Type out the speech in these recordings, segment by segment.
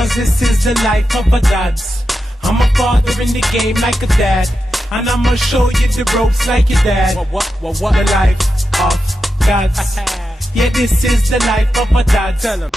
Cause this is the life of a dance. I'm a father in the game like a dad, and I'ma show you the ropes like your dad. What? The life of gods. Yeah, this is the life of a dad. Tell 'em.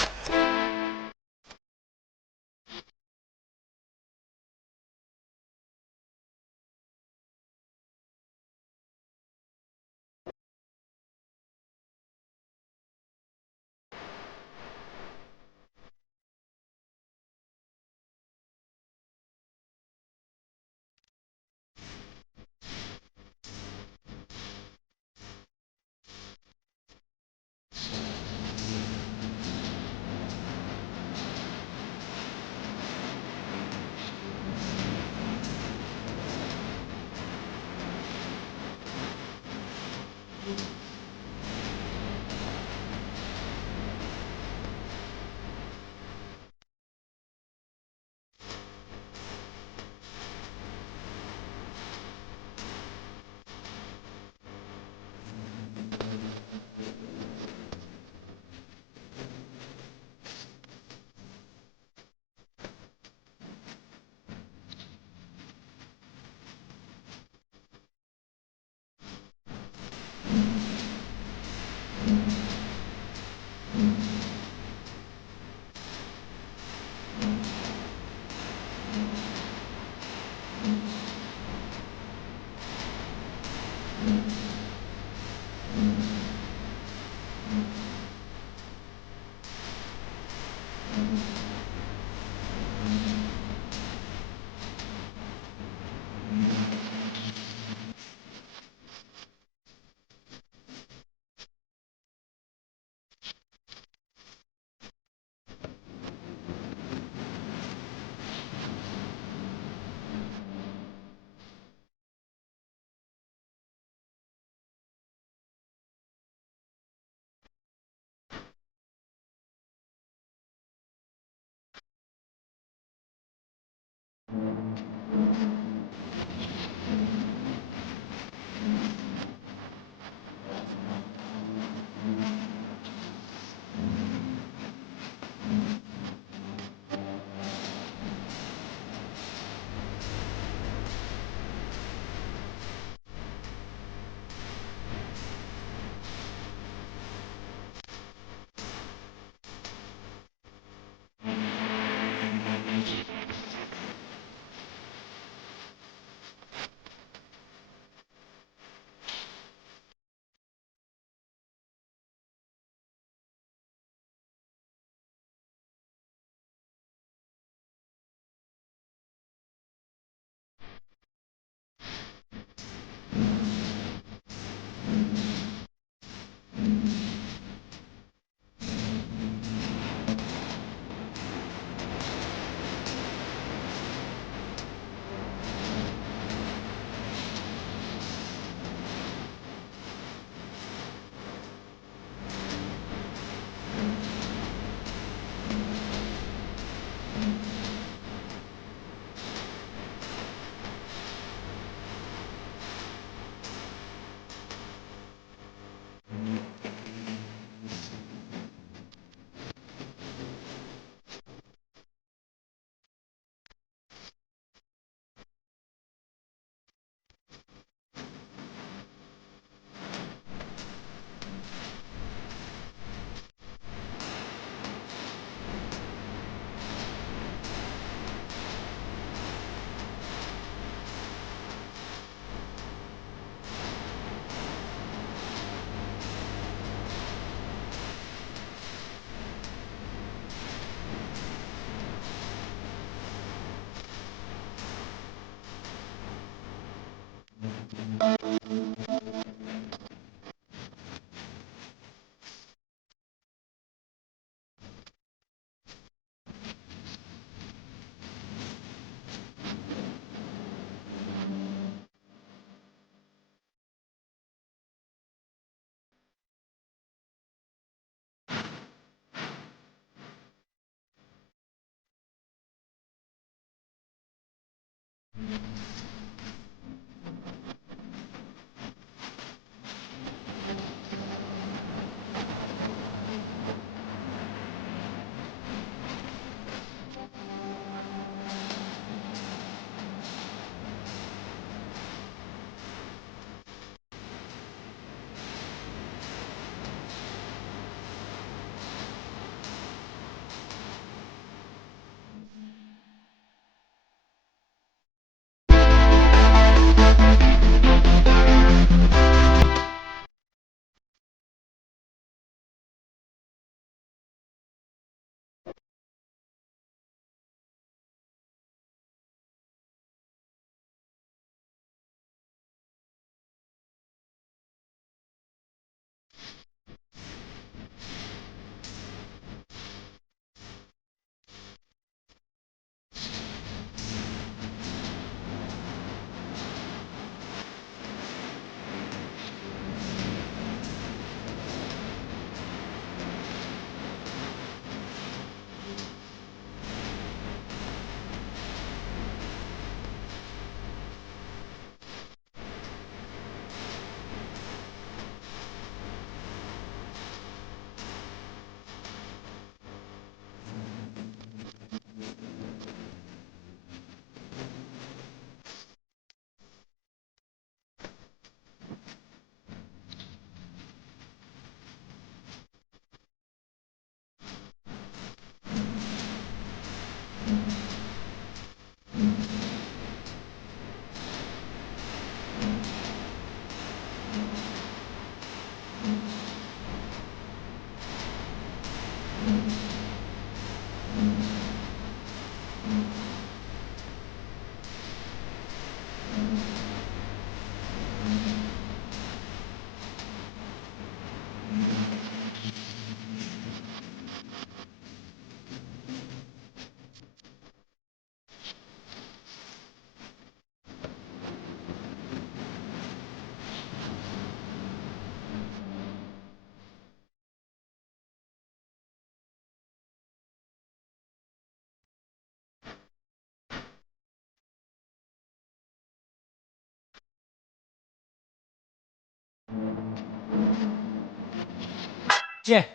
Yeah.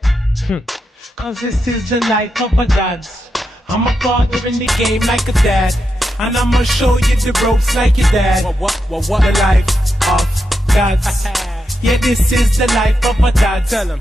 Cause this is the life of a dad. I'm a father in the game like a dad. And I'ma show you the ropes like your dad. The life of God. Yeah, this is the life of a dad. Tell him.